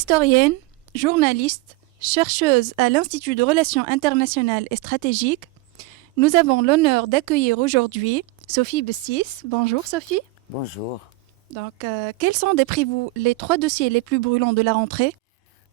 historienne, journaliste, chercheuse à l'Institut de Relations internationales et stratégiques. Nous avons l'honneur d'accueillir aujourd'hui Sophie Bessis. Bonjour Sophie. Bonjour. Donc, quels sont d'après vous les 3 dossiers les plus brûlants de la rentrée?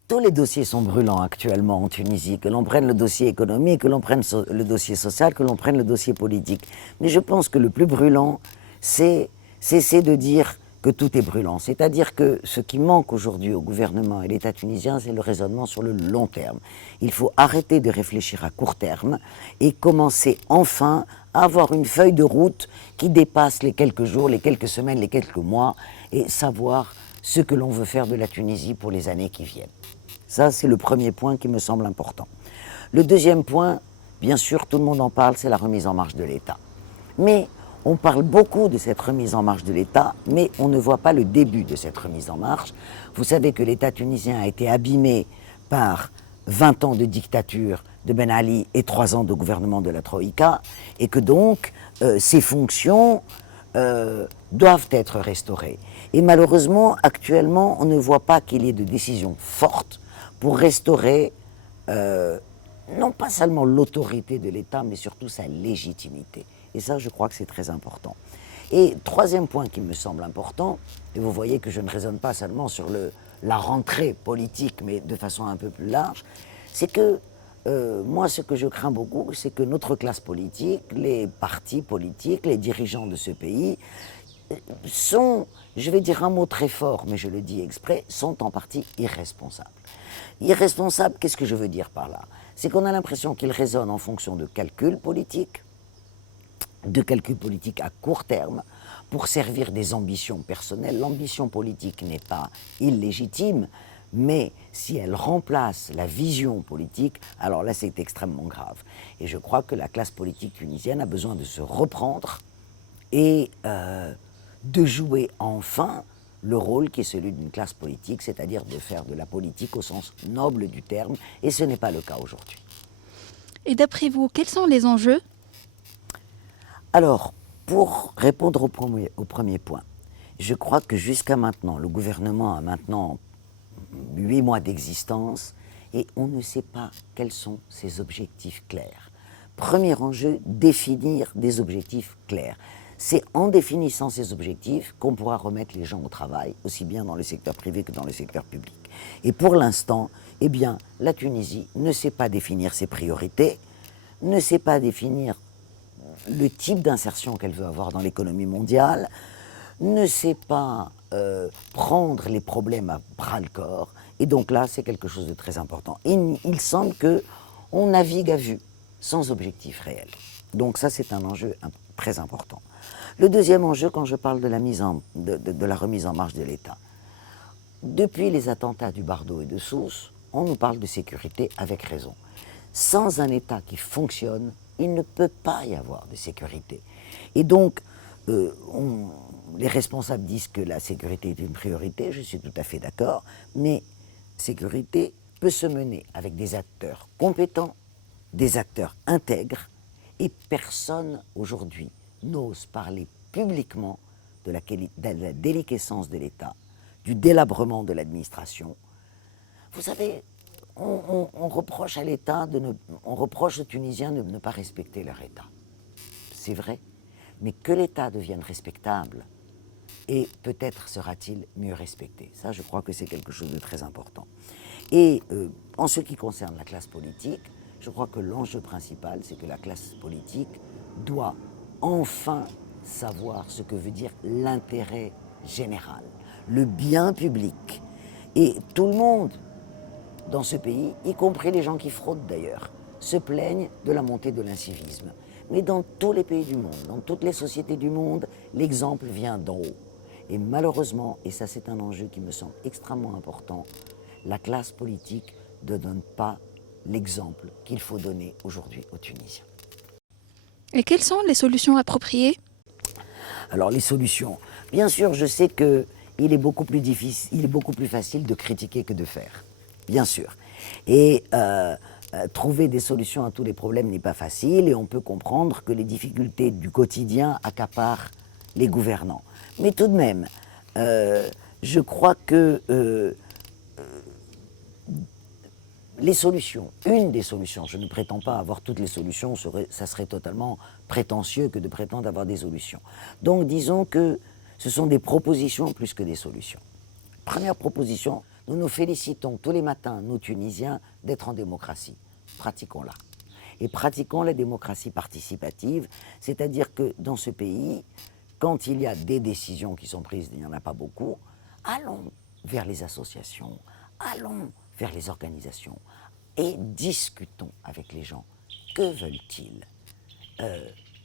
Tous les dossiers sont brûlants actuellement en Tunisie, que l'on prenne le dossier économique, que l'on prenne le dossier social, que l'on prenne le dossier politique. Mais je pense que le plus brûlant, c'est cesser de dire que tout est brûlant. C'est-à-dire que ce qui manque aujourd'hui au gouvernement et l'État tunisien, c'est le raisonnement sur le long terme. Il faut arrêter de réfléchir à court terme et commencer enfin à avoir une feuille de route qui dépasse les quelques jours, les quelques semaines, les quelques mois, et savoir ce que l'on veut faire de la Tunisie pour les années qui viennent. Ça, c'est le premier point qui me semble important. Le deuxième point, bien sûr, tout le monde en parle, c'est la remise en marche de l'État. Mais on parle beaucoup de cette remise en marche de l'État, mais on ne voit pas le début de cette remise en marche. Vous savez que l'État tunisien a été abîmé par 20 ans de dictature de Ben Ali et 3 ans de gouvernement de la Troïka, et que donc ses fonctions doivent être restaurées. Et malheureusement, actuellement, on ne voit pas qu'il y ait de décisions fortes pour restaurer non pas seulement l'autorité de l'État, mais surtout sa légitimité. Et ça, je crois que c'est très important. Et troisième point qui me semble important, et vous voyez que je ne raisonne pas seulement sur la rentrée politique, mais de façon un peu plus large, c'est que moi, ce que je crains beaucoup, c'est que notre classe politique, les partis politiques, les dirigeants de ce pays sont, je vais dire un mot très fort, mais je le dis exprès, sont en partie irresponsables. Irresponsables, qu'est-ce que je veux dire par là? C'est qu'on a l'impression qu'ils raisonnent en fonction de calculs politiques à court terme, pour servir des ambitions personnelles. L'ambition politique n'est pas illégitime, mais si elle remplace la vision politique, alors là c'est extrêmement grave. Et je crois que la classe politique tunisienne a besoin de se reprendre et de jouer enfin le rôle qui est celui d'une classe politique, c'est-à-dire de faire de la politique au sens noble du terme, et ce n'est pas le cas aujourd'hui. Et d'après vous, quels sont les enjeux? Alors, pour répondre au premier point, je crois que jusqu'à maintenant, le gouvernement a maintenant 8 mois d'existence et on ne sait pas quels sont ses objectifs clairs. Premier enjeu, définir des objectifs clairs. C'est en définissant ces objectifs qu'on pourra remettre les gens au travail, aussi bien dans le secteur privé que dans le secteur public. Et pour l'instant, eh bien, la Tunisie ne sait pas définir ses priorités, ne sait pas définir le type d'insertion qu'elle veut avoir dans l'économie mondiale, ne sait pas prendre les problèmes à bras-le-corps. Et donc là, c'est quelque chose de très important. Il semble qu'on navigue à vue, sans objectif réel. Donc ça, c'est un enjeu très important. Le deuxième enjeu, quand je parle de la remise en marche de l'État, depuis les attentats du Bardo et de Sousse, on nous parle de sécurité avec raison. Sans un État qui fonctionne, il ne peut pas y avoir de sécurité. Et donc, les responsables disent que la sécurité est une priorité, je suis tout à fait d'accord, mais sécurité peut se mener avec des acteurs compétents, des acteurs intègres, et personne aujourd'hui n'ose parler publiquement de la déliquescence de l'État, du délabrement de l'administration. Vous savez, on reproche à l'État, on reproche aux Tunisiens de ne pas respecter leur État. C'est vrai, mais que l'État devienne respectable, et peut-être sera-t-il mieux respecté. Ça, je crois que c'est quelque chose de très important. Et en ce qui concerne la classe politique, je crois que l'enjeu principal, c'est que la classe politique doit enfin savoir ce que veut dire l'intérêt général, le bien public. Et tout le monde dans ce pays, y compris les gens qui fraudent d'ailleurs, se plaignent de la montée de l'incivisme. Mais dans tous les pays du monde, dans toutes les sociétés du monde, l'exemple vient d'en haut. Et malheureusement, et ça c'est un enjeu qui me semble extrêmement important, la classe politique ne donne pas l'exemple qu'il faut donner aujourd'hui aux Tunisiens. Et quelles sont les solutions appropriées? Alors les solutions, bien sûr, je sais qu'il est beaucoup plus facile de critiquer que de faire. Bien sûr. Et trouver des solutions à tous les problèmes n'est pas facile et on peut comprendre que les difficultés du quotidien accaparent les gouvernants. Mais tout de même, je crois que les solutions, une des solutions, je ne prétends pas avoir toutes les solutions, ça serait totalement prétentieux que de prétendre avoir des solutions. Donc disons que ce sont des propositions plus que des solutions. Première proposition, nous nous félicitons tous les matins, nous Tunisiens, d'être en démocratie. Pratiquons-la. Et pratiquons la démocratie participative, c'est-à-dire que dans ce pays, quand il y a des décisions qui sont prises, il n'y en a pas beaucoup, allons vers les associations, allons vers les organisations et discutons avec les gens. Que veulent-ils ?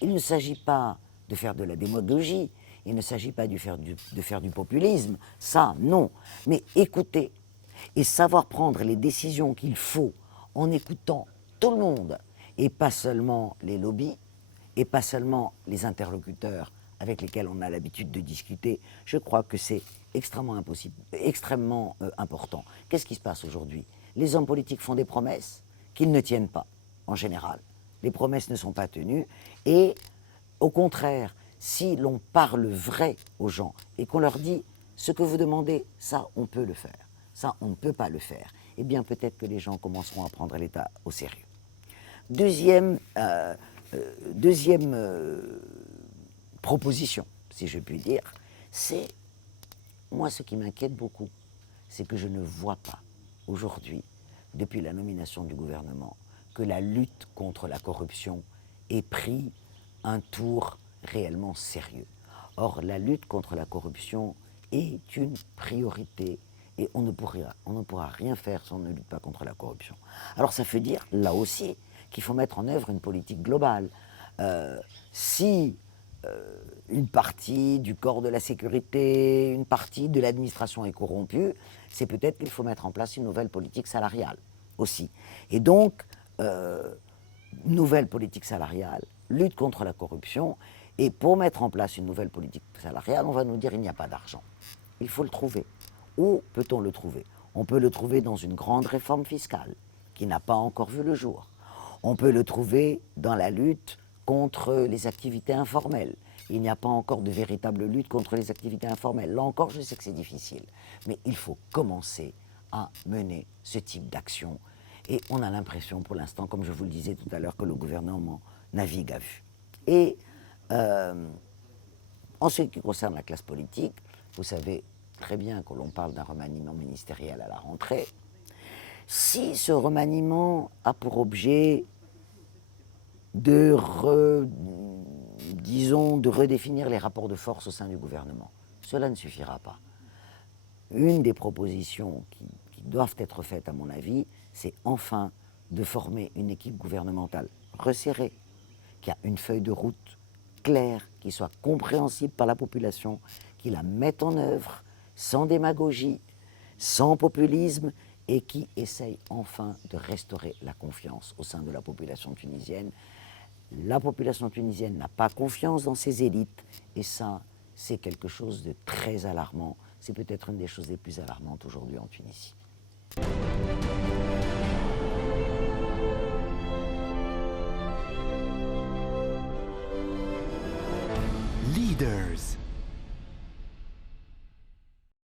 Il ne s'agit pas de faire de la démagogie, il ne s'agit pas de faire du populisme, ça non, mais écouter et savoir prendre les décisions qu'il faut en écoutant tout le monde et pas seulement les lobbies et pas seulement les interlocuteurs avec lesquels on a l'habitude de discuter, je crois que c'est extrêmement important. Qu'est-ce qui se passe aujourd'hui ? Les hommes politiques font des promesses qu'ils ne tiennent pas, en général. Les promesses ne sont pas tenues et, au contraire, si l'on parle vrai aux gens et qu'on leur dit « ce que vous demandez, ça, on peut le faire, ça, on ne peut pas le faire », eh bien, peut-être que les gens commenceront à prendre l'État au sérieux. Deuxième proposition, si je puis dire, c'est, moi ce qui m'inquiète beaucoup, c'est que je ne vois pas aujourd'hui, depuis la nomination du gouvernement, que la lutte contre la corruption ait pris un tour réellement sérieux. Or, la lutte contre la corruption est une priorité et on ne pourra rien faire si on ne lutte pas contre la corruption. Alors ça veut dire, là aussi, qu'il faut mettre en œuvre une politique globale. Si une partie du corps de la sécurité, une partie de l'administration est corrompue, c'est peut-être qu'il faut mettre en place une nouvelle politique salariale aussi. Et donc, nouvelle politique salariale, lutte contre la corruption, et pour mettre en place une nouvelle politique salariale, on va nous dire qu'il n'y a pas d'argent. Il faut le trouver. Où peut-on le trouver ? On peut le trouver dans une grande réforme fiscale qui n'a pas encore vu le jour. On peut le trouver dans la lutte contre les activités informelles. Il n'y a pas encore de véritable lutte contre les activités informelles. Là encore, je sais que c'est difficile, mais il faut commencer à mener ce type d'action. Et on a l'impression, pour l'instant, comme je vous le disais tout à l'heure, que le gouvernement navigue à vue. Et en ce qui concerne la classe politique, vous savez très bien que l'on parle d'un remaniement ministériel à la rentrée. Si ce remaniement a pour objet de redéfinir les rapports de force au sein du gouvernement, cela ne suffira pas. Une des propositions qui doivent être faites, à mon avis, c'est enfin de former une équipe gouvernementale resserrée, qui a une feuille de route claire, qui soit compréhensible par la population, qui la mette en œuvre sans démagogie, sans populisme, et qui essaye enfin de restaurer la confiance au sein de la population tunisienne. La population tunisienne n'a pas confiance dans ses élites, et ça, c'est quelque chose de très alarmant. C'est peut-être une des choses les plus alarmantes aujourd'hui en Tunisie. Leaders.